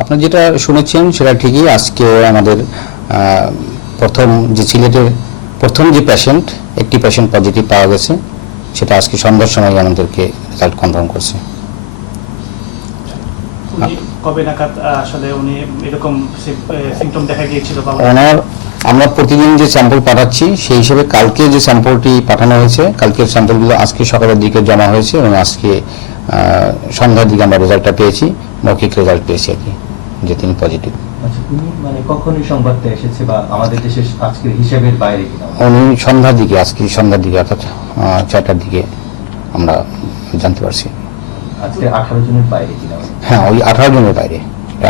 আপনি যেটা শুনেছেন সেটা ঠিকই। আজকে আমাদের প্রথম যে সিলেটের প্রথম যে পেশেন্ট, একটি পেশেন্ট পজিটিভ পাওয়া গেছে, সেটা আজকে সন্ধ্যার সময় আমাদেরকে রেজাল্ট কনফার্ম করছে। কবে নাগাদ আসলে উনি এরকম সিমটম দেখা গিয়েছিল? আমরা প্রতিদিন যে স্যাম্পল পাঠাচ্ছি সেই হিসেবে কালকে যে স্যাম্পলটি পাঠানো হয়েছে, কালকের স্যাম্পলগুলো আজকে সকালের দিকে জমা হয়েছে এবং আজকে সন্ধ্যার দিকে আমরা রেজাল্টটা পেয়েছি, মৌখিক রেজাল্ট পেয়েছি আর কি, যে তিনি পজিটিভ। আচ্ছা, উনি মানে কখনই সংবাদটা এসেছে বা আমাদের দেশের আজকের হিসাবের বাইরে কিনা? উনি সন্ধ্যার দিকে, আজকে সন্ধ্যার দিকে অর্থাৎ 6টার দিকে আমরা জানতে পারছি। আজকে 18 জনের বাইরে কিনা? হ্যাঁ, ওই 18 জনের বাইরে।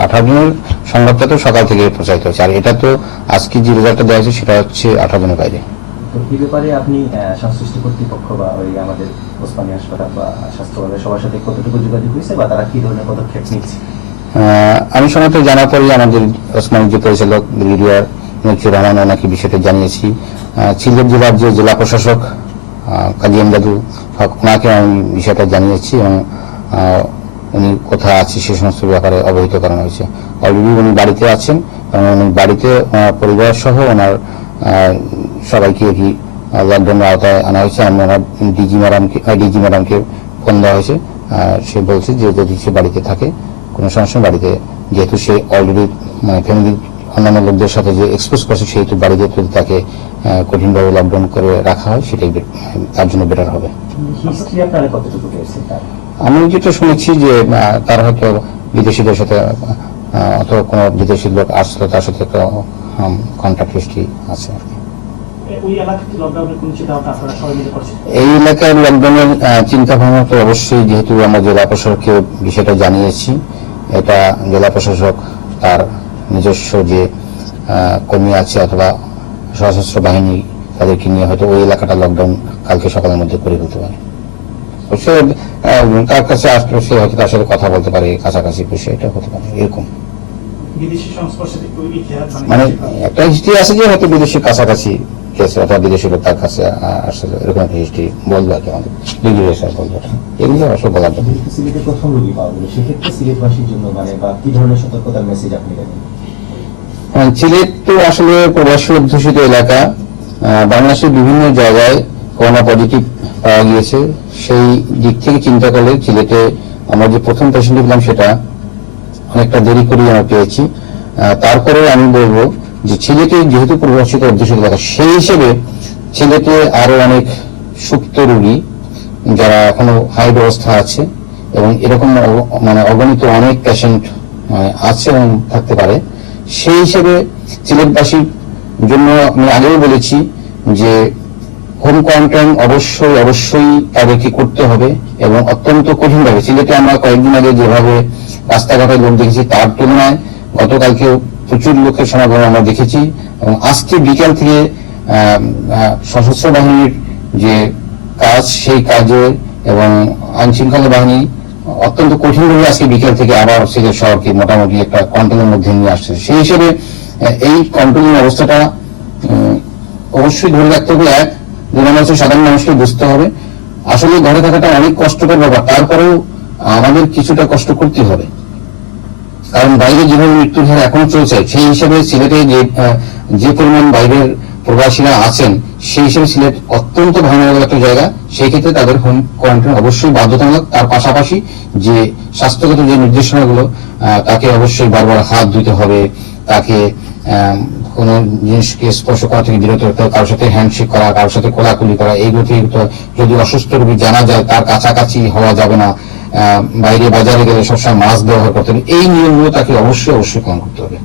18 জনের সংবাদটা তো সকাল থেকে প্রচারিত হচ্ছে, আর এটা তো আজকে যে রেজাল্টটা দেওয়া হয়েছে সেটা হচ্ছে 18 জনের বাইরে। তো এই ব্যাপারে আপনি সংশ্লিষ্ট কর্তৃপক্ষ বা ওই আমাদের ওসমানী হাসপাতাল বা স্বাস্থ্য সবার সাথে কতটুকু যোগাযোগ হয়েছে বা তারা কি ধরনের পদক্ষেপ নিচ্ছে? আমি সময়টা জানার পরে আমাদের ওসমানী যে পরিচালক ব্রিগেডিয়ার নজরুল রহমান ওনাকে বিষয়টা জানিয়েছি। সিলেট জেলার যে জেলা প্রশাসক কাজী এমদাদুল হক, ওনাকে আমি বিষয়টা জানিয়েছি এবং উনি কোথায় আছে সে সমস্ত ব্যাপারে অবহিত করানো হয়েছে। অলরেডি উনি বাড়িতে আছেন এবং উনি বাড়িতে পরিবার সহ ওনার সবাইকে কি লকডাউনের আওতায় আনা হয়েছে। ওনার ডিজি ম্যাডামকে ফোন দেওয়া হয়েছে। সে বলছে যে যদি সে বাড়িতে থাকে কোনো সমস্যা, বাড়িতে যেহেতু সে অলরেডি মানে ফ্যামিলির অন্যান্য লোকদের সাথে যে এক্সপোজ করছে, সেহেতু বাড়িতে যদি তাকে কঠিনভাবে লকডাউন করে রাখা হয় সেটাই তার জন্য বেটার হবে। আমি যেটা শুনেছি যে তার হয়তো বিদেশিদের সাথে অথবা কোনো বিদেশি লোক আসলে তার সাথে একটা কন্ট্যাক্ট হিস্ট্রি আছে আর কি। এই এলাকার লকডাউনের চিন্তা ভাবনা তো অবশ্যই, যেহেতু আমরা জেলা প্রশাসককে বিষয়টা জানিয়েছি, এটা জেলা প্রশাসক তার নিজস্ব যে কর্মী আছে অথবা সশস্ত্র বাহিনী তাদেরকে নিয়ে হয়তো ওই এলাকাটা লকডাউন কালকে সকালের মধ্যে করে ফেলতে পারে। সে তার কাছে আসলে সে হয়তো তার সাথে কথা বলতে পারে, কাছাকাছি বিষয়টা হতে পারে এরকম। মানে একটা হিস্ট্রি আছে যে হয়তো বিদেশি কাছাকাছি গেছে অথবা বিদেশি লোক তার কাছে আসলে, এরকম একটা হিস্ট্রি বলবো আর কি আমাদের ডিগ্রি স্যার বলবো। এগুলো আসলে বলার জন্য সিলেটে প্রথম রোগী পাওয়া গেল, সেক্ষেত্রে সিলেটবাসীর জন্য মানে বা কি ধরনের সতর্কতার মেসেজ আপনি দেবেন? সিলেট তো আসলে প্রবাসী অধ্যুষিত এলাকা। বাংলাদেশের বিভিন্ন জায়গায় করোনা পজিটিভ পাওয়া গিয়েছে। সেই দিক থেকে চিন্তা করলে সিলেটে আমরা যে প্রথম পেশেন্ট পেলাম সেটা অনেকটা দেরি করে আমরা পেয়েছি। তারপরে আমি বলবো যে সিলেটে যেহেতু প্রবাসী অধ্যুষিত এলাকা, সেই হিসেবে সিলেটে আরো অনেক সুপ্ত রোগী যারা এখনো হাই অবস্থা আছে এবং এরকম মানে অগণিত অনেক পেশেন্ট আছে এবং থাকতে পারে। সেই হিসেবে সিলেটবাসীর জন্য আমি আগেও বলেছি যে হোম কোয়ারেন্টাইন অবশ্যই তাদেরকে করতে হবে এবং অত্যন্ত কঠিনভাবে। সিলেটে আমরা কয়েকদিন আগে যেভাবে রাস্তাঘাটে লোক দেখেছি তার তুলনায় গতকালকেও প্রচুর লোকের সমাগম আমরা দেখেছি এবং আজকে বিকাল থেকে সশস্ত্র বাহিনীর যে কাজ, সেই কাজে এবং আইন শৃঙ্খলা বাহিনী অত্যন্ত কঠিনভাবে আজকে বিকেল থেকে আবার সিলেট শহরকে মোটামুটি একটা কন্ট্রোলের মধ্যে নিয়ে আসছে। সেই হিসেবে এই কন্ট্রোলিং অবস্থাটা অবশ্যই ধরে রাখতে হবে। সাধারণ মানুষকে বুঝতে হবে আসলে ঘরে থাকাটা অনেক কষ্টকর ব্যাপার, তারপরেও আমাদের কিছুটা কষ্ট করতে হবে, কারণ বাইরে যেভাবে মৃত্যুর হার এখনো চলছে সেই হিসেবে সিলেটে যে পরিমাণ বাইরের প্রবাসীরা আছেন, সেই হিসেবে সিলেট অত্যন্ত ভয়ানক একটা জায়গা। সেই ক্ষেত্রে তাদের হোম কোয়ারেন্টাইন অবশ্যই বাধ্যতামূলক। তার পাশাপাশি যে স্বাস্থ্যগত যে নির্দেশনাগুলো, তাকে অবশ্যই বারবার হাত ধুতে হবে, তাকে কোনো জিনিসকে স্পর্শ করা থেকে বিরত রাখতে হবে, কারোর সাথে হ্যান্ডশেক করা, কারোর সাথে কোলাকুলি করা, এইগুলো থেকে যদি অসুস্থ রোগী জানা যায় তার কাছাকাছি হওয়া যাবে না। বাইরে বাজারে গেলে সবসময় মাস্ক ব্যবহার করতে হবে। এই নিয়মগুলো তাকে অবশ্যই পালন করতে হবে।